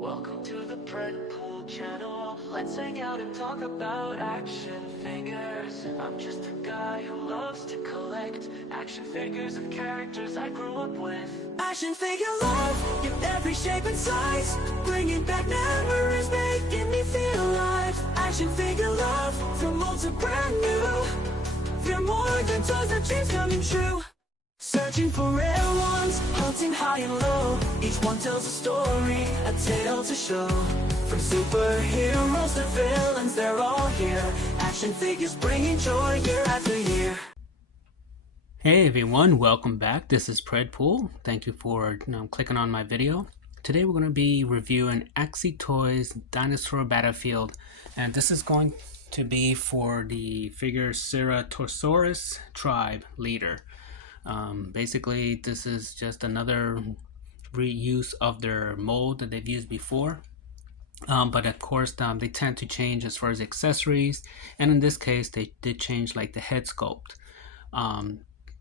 Welcome to the Predpool channel. Let's hang out and talk about action figures. I'm just a guy who loves to collect action figures of characters I grew up with. Action figure love in every shape and size, bringing back memories, making me feel alive. Action figure love from old to brand new. They're more than toys, they're dreams coming true. Searching for rare ones, hunting high and low. Each one tells a story, a tale to show. From superheroes to villains, they're all here. Action figures bringing joy year after year. Hey everyone, welcome back. This is Predpool. Thank you for clicking on my video. Today we're going to be reviewing Axytoys Dinosaur Battlefield, and this is going to be for the figure Ceratosaurus tribe leader. Basically, this is just another reuse of their mold that they've used before. But of course, they tend to change as far as accessories, and in this case, they did change like the head sculpt.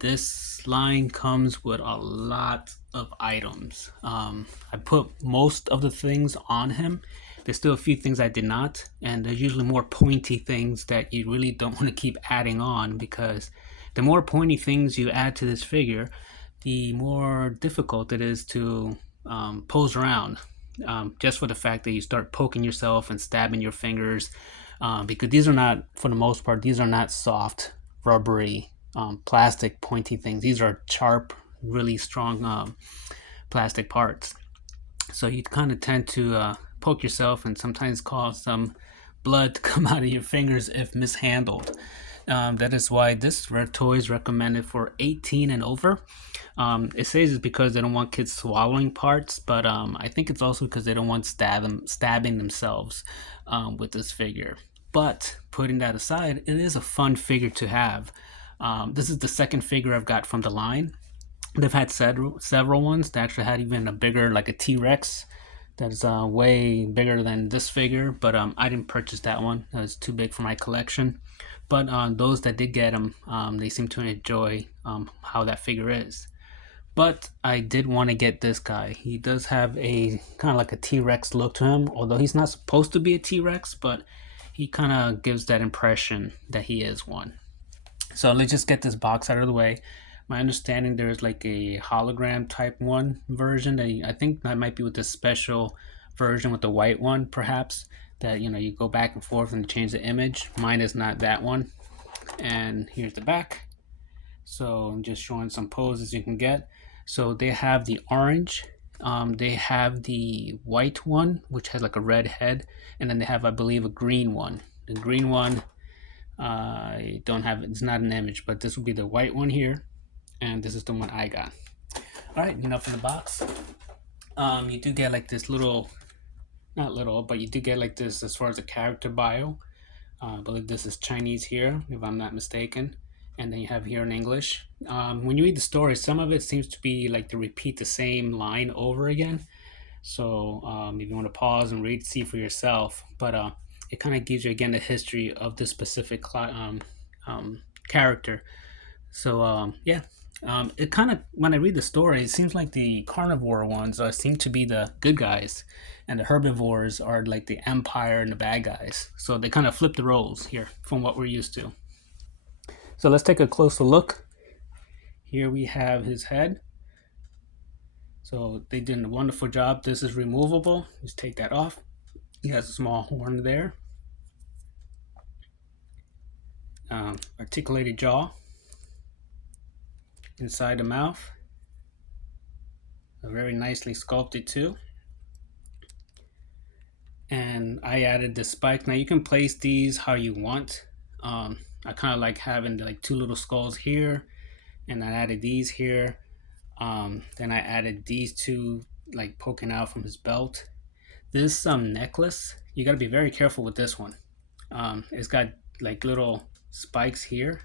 This line comes with a lot of items. I put most of the things on him. There's still a few things I did not, and there's usually more pointy things that you really don't want to keep adding on, because the more pointy things you add to this figure, the more difficult it is to pose around, just for the fact that you start poking yourself and stabbing your fingers, because these are not, for the most part, these are not soft, rubbery, plastic pointy things. These are sharp, really strong plastic parts. So you kind of tend to poke yourself and sometimes cause some blood to come out of your fingers if mishandled. That is why this toy is recommended for 18 and over. It says it's because they don't want kids swallowing parts, but I think it's also because they don't want stabbing themselves with this figure. But putting that aside, it is a fun figure to have. This is the second figure I've got from the line. They've had several ones. They actually had even a bigger, like a T-Rex, that's way bigger than this figure, but I didn't purchase that one. That was too big for my collection. But those that did get them, they seem to enjoy how that figure is. But I did want to get this guy. He does have a kind of like a T-Rex look to him, although he's not supposed to be a T-Rex, but he kind of gives that impression that he is one. So let's just get this box out of the way. My understanding, there's like a hologram type one version. I think that might be with the special version with the white one, perhaps, that you go back and forth and change the image. Mine is not that one. And here's the back. So I'm just showing some poses you can get. So they have the orange, they have the white one, which has like a red head, and then they have, I believe, a green one. The green one, I don't have, it's not an image, but this will be the white one here, and this is the one I got. All right, enough in the box. You do get like this little, not little, but you do get like this as far as the character bio. I believe this is Chinese here, if I'm not mistaken, and then you have here in English. When you read the story, some of it seems to be like to repeat the same line over again. So if you want to pause and read, see for yourself, but it kind of gives you again the history of this specific character. So yeah, it kind of, when I read the story, it seems like the carnivore ones seem to be the good guys, and the herbivores are like the empire and the bad guys. So they kind of flip the roles here from what we're used to. So let's take a closer look. Here we have his head. So they did a wonderful job. This is removable. Just take that off. He has a small horn there. Articulated jaw. Inside the mouth. Very nicely sculpted too. And I added the spike. Now you can place these how you want. I kind of like having like two little skulls here, and I added these here. Then I added these two like poking out from his belt. This necklace, you got to be very careful with this one. It's got like little spikes here.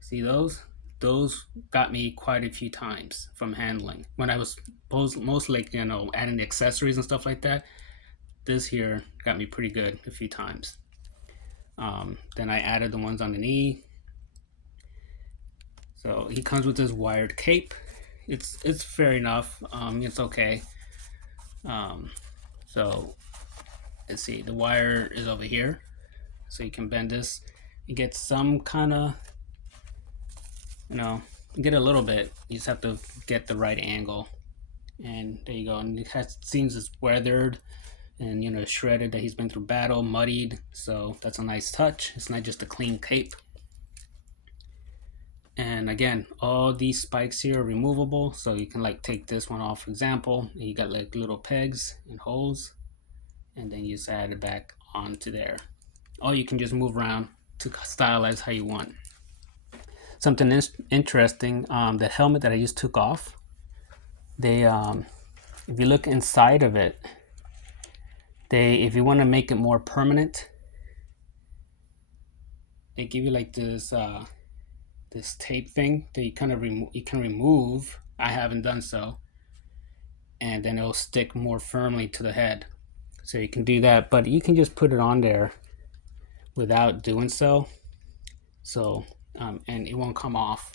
See those? Those got me quite a few times from handling. When I was mostly like, adding the accessories and stuff like that, this here got me pretty good a few times. Then I added the ones on the knee. So he comes with this wired cape. It's fair enough. It's okay. So let's see, the wire is over here, so you can bend this. You get some kind of, you get a little bit. You just have to get the right angle. And there you go. And it seems it's weathered and shredded, that he's been through battle, muddied. So that's a nice touch. It's not just a clean cape. And again, all these spikes here are removable, so you can like take this one off, for example. And you got like little pegs and holes, and then you just add it back onto there. Or you can just move around to stylize how you want. Something interesting, the helmet that I just took off, they if you look inside of it, if you want to make it more permanent, they give you like this this tape thing that you can remove. I haven't done so, and then it'll stick more firmly to the head. So you can do that, but you can just put it on there without doing so. So and it won't come off.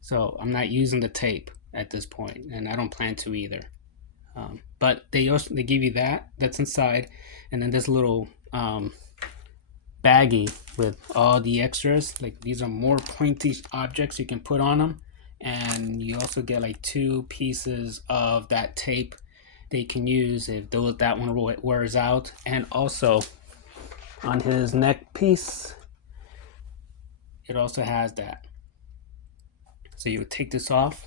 So I'm not using the tape at this point, and I don't plan to either. But they give you that's inside, and then this little baggie with all the extras. Like, these are more pointy objects you can put on them, and you also get like 2 pieces of that tape that you can use if that one wears out. And also on his neck piece, it also has that. So you would take this off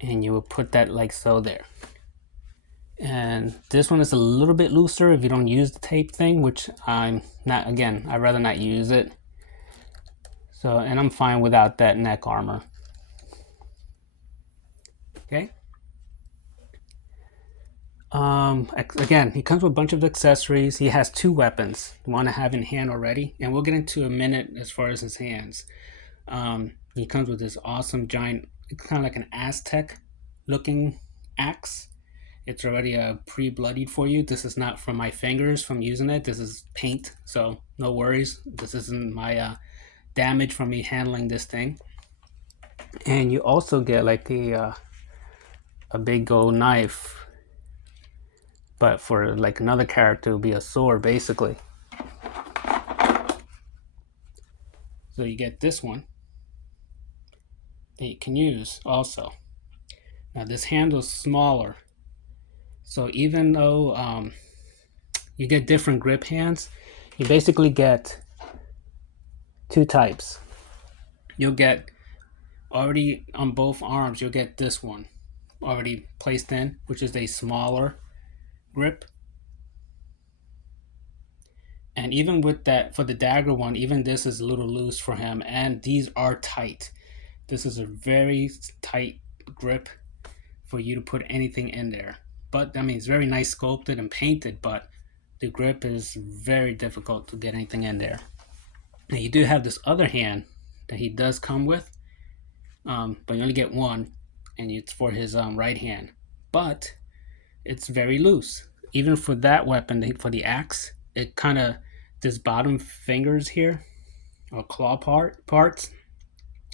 and you would put that like so there. And this one is a little bit looser if you don't use the tape thing, which I'm not. Again, I'd rather not use it. So, and I'm fine without that neck armor. Okay. Again, he comes with a bunch of accessories. He has 2 weapons, the one I have in hand already, and we'll get into a minute as far as his hands. He comes with this awesome giant, kind of like an Aztec looking axe. It's already pre-bloodied for you. This is not from my fingers from using it. This is paint, so no worries. This isn't my damage from me handling this thing. And you also get like a big old knife, but for like another character, it would be a sword basically. So you get this one that you can use also. Now this handle is smaller, so even though you get different grip hands, you basically get 2 types. You'll get already on both arms, you'll get this one already placed in, which is a smaller grip. And even with that, for the dagger one, even this is a little loose for him, and these are tight. This is a very tight grip for you to put anything in there. But I mean, it's very nice sculpted and painted, but the grip is very difficult to get anything in there. Now you do have this other hand that he does come with, but you only get one, and it's for his right hand. But it's very loose. Even for that weapon, for the axe, it kind of, this bottom fingers here, or claw parts,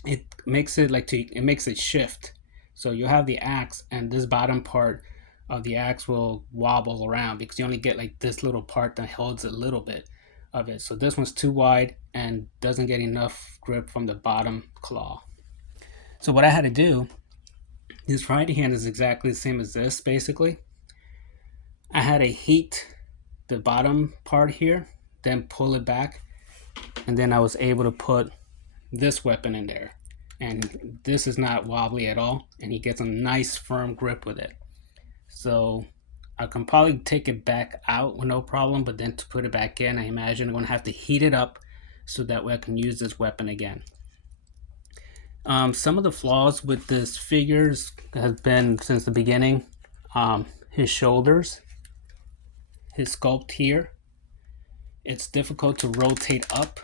it makes it it makes it shift. So you'll have the axe, and this bottom part of the axe will wobble around because you only get like this little part that holds a little bit of it. So this one's too wide and doesn't get enough grip from the bottom claw. So what I had to do, this right hand is exactly the same as this basically. I had to heat the bottom part here, then pull it back, and then I was able to put this weapon in there. And this is not wobbly at all, and he gets a nice firm grip with it. So I can probably take it back out with no problem, but then to put it back in, I imagine I'm going to have to heat it up so that way I can use this weapon again. Some of the flaws with this figures has been since the beginning. His shoulders, his sculpt here, it's difficult to rotate up.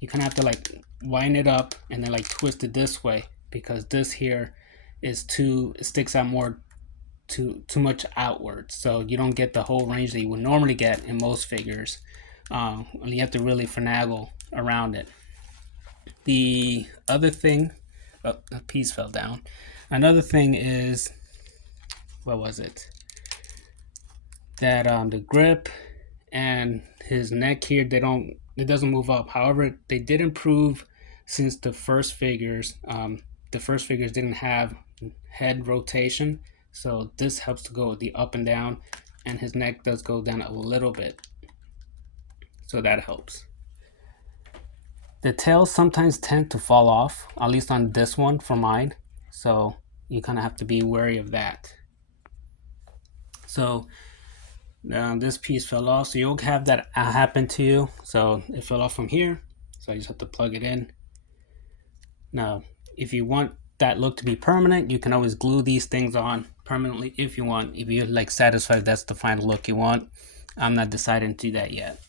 You kind of have to like wind it up and then like twist it this way, because this here is it sticks out more, too much outward, so you don't get the whole range that you would normally get in most figures. You have to really finagle around it. The other thing, a piece fell down. Another thing is, what was it? that the grip and his neck here, it doesn't move up. However, they did improve since the first figures. The first figures didn't have head rotation, so this helps to go the up and down, and his neck does go down a little bit, so that helps. The tails sometimes tend to fall off, at least on this one for mine, so you kind of have to be wary of that. So this piece fell off, so you'll have that happen to you. So it fell off from here, so I just have to plug it in. Now, if you want that look to be permanent, you can always glue these things on permanently if you want. If you're like satisfied that's the final look you want. I'm not deciding to do that yet.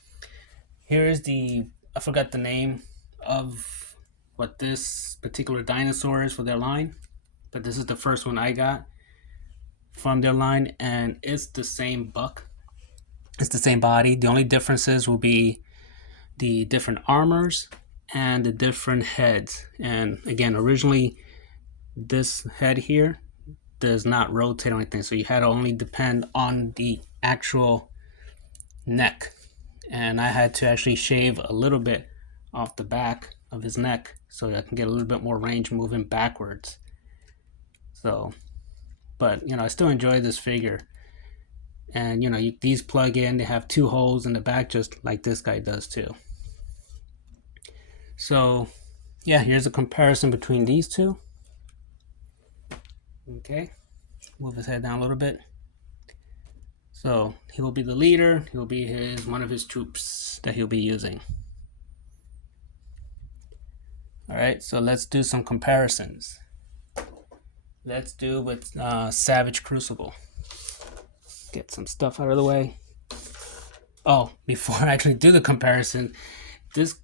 Here is I forgot the name of what this particular dinosaur is for their line, but this is the first one I got from their line, and it's the same buck. It's the same body. The only differences will be the different armors and the different heads. And again, originally this head here does not rotate or anything, so you had to only depend on the actual neck. And I had to actually shave a little bit off the back of his neck so I can get a little bit more range moving backwards. So, but I still enjoy this figure. And these plug in, they have 2 holes in the back just like this guy does too. So yeah, here's a comparison between these two. Okay, move his head down a little bit. So he will be the leader. He will be one of his troops that he'll be using. All right, so let's do some comparisons. Let's do with Savage Crucible. Get some stuff out of the way. Oh, before I actually do the comparison, this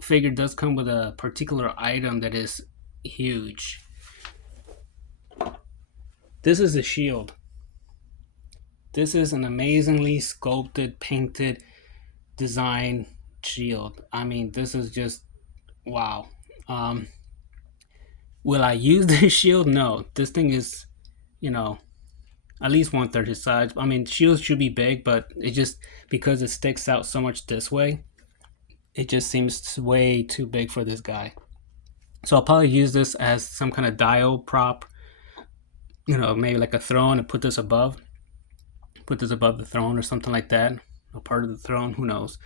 figure does come with a particular item that is huge. This is a shield. This is an amazingly sculpted, painted, designed shield. I mean, this is just wow. Will I use this shield? No. This thing is, at least 1/3 his size. I mean, shields should be big, but it just, because it sticks out so much this way, it just seems way too big for this guy. So I'll probably use this as some kind of dial prop, maybe like a throne, and put this above the throne or something like that, a part of the throne, who knows.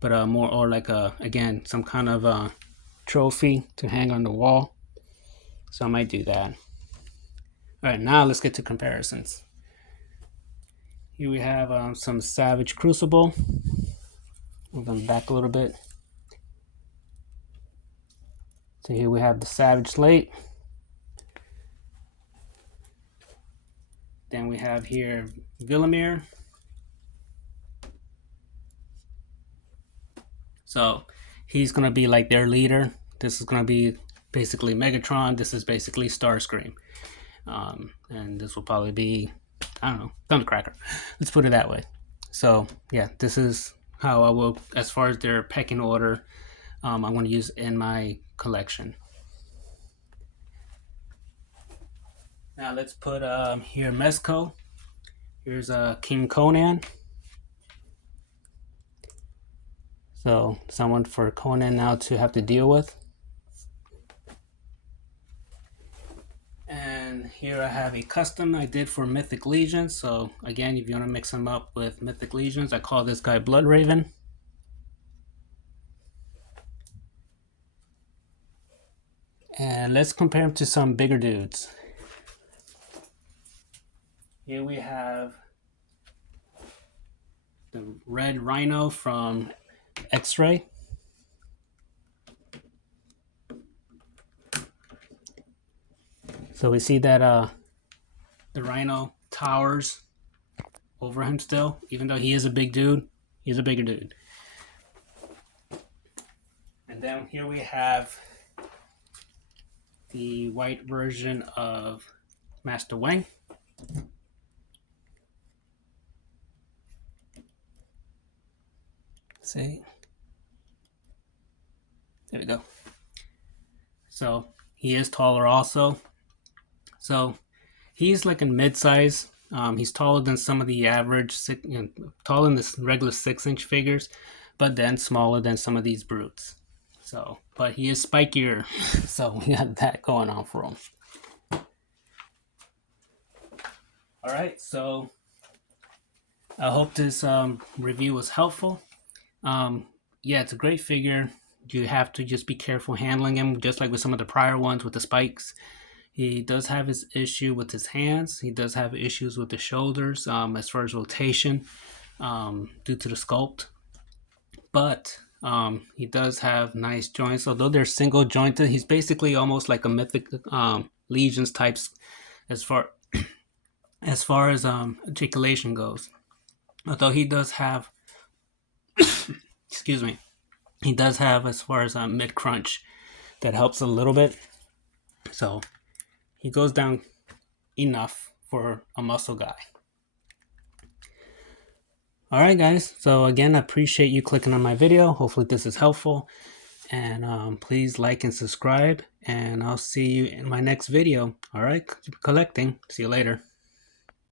But more, or like again, some kind of trophy to hang on the wall. So I might do that. All right, now let's get to comparisons. Here we have some Savage Crucible. Move them back a little bit. So here we have the Savage Slate. Then we have here Villamir. So he's going to be like their leader. This is going to be basically Megatron. This is basically Starscream. And this will probably be, I don't know, Thundercracker. Let's put it that way. So yeah, this is how I will, as far as their pecking order, I'm going to use in my collection. Now let's put here Mezco. Here's King Conan. So someone for Conan now to have to deal with. And here I have a custom I did for Mythic Legions. So again, if you want to mix them up with Mythic Legions, I call this guy Blood Raven. And let's compare him to some bigger dudes. Here we have the Red Rhino from X-Ray. So we see that the Rhino towers over him still, even though he is a big dude. He's a bigger dude. And then here we have the white version of Master Wang. See? There we go. So he is taller also. So he's like a mid-size He's taller than some of the average, taller than the regular 6-inch figures, but then smaller than some of these brutes. So, but he is spikier, so we got that going on for him. All right, so I hope this review was helpful. Yeah, it's a great figure. You have to just be careful handling him, just like with some of the prior ones with the spikes. He does have his issue with his hands. He does have issues with the shoulders as far as rotation due to the sculpt. But he does have nice joints. Although they're single jointed, he's basically almost like a mythic legions types as far as articulation goes. Although he does have, excuse me, he does have as far as mid crunch that helps a little bit. So he goes down enough for a muscle guy. All right, guys. So again, I appreciate you clicking on my video. Hopefully this is helpful. And please like and subscribe. And I'll see you in my next video. All right, keep collecting. See you later.